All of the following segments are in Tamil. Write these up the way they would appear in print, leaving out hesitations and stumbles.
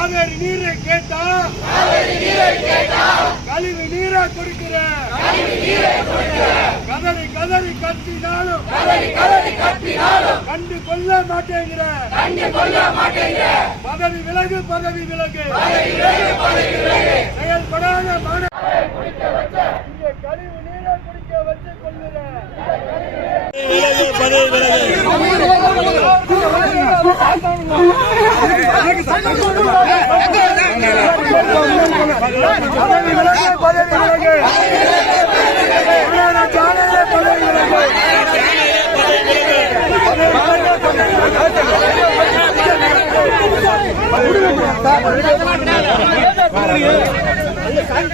காவேரி நீரை கேட்டா கழிவு நீரை குடிக்கிற கதறி கதறி கத்தினாலும் கண்டு கொள்ள மாட்டேங்கிற பதவி விலகு பதவி விலகு செயல்படாத கழிவு நீரை குடிக்க வச்சு கொள்கிற பதவி விலகு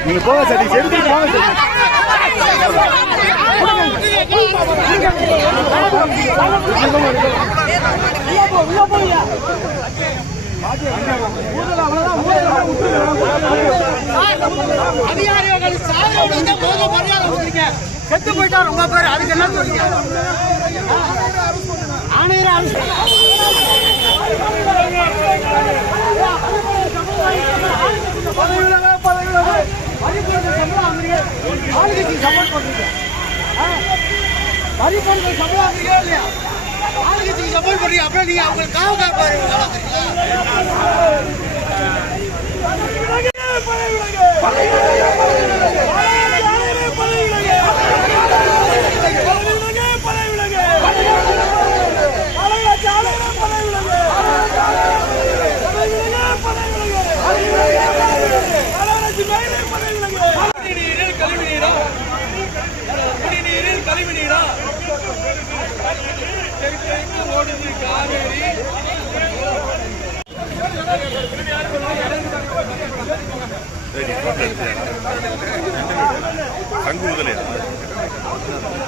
நீங்க போக சரி செஞ்சு போக அதிகாரிகள் செத்து போயிட்டா ரொம்ப பேர் அதுக்கு என்ன சொல்றீங்க ஆணையர் ஆளுகட்சி சப்போர்ட் பண்றீங்க பரிபாலனை சம்பளம் வாங்குறீங்களா இல்லையா ஆளுகட்சிக்கு சப்போர்ட் பண்றீங்க அப்புறம் நீங்க அவங்களுக்கு காவ காப்பாரு ஓடுது காவேரி தங்குதலையா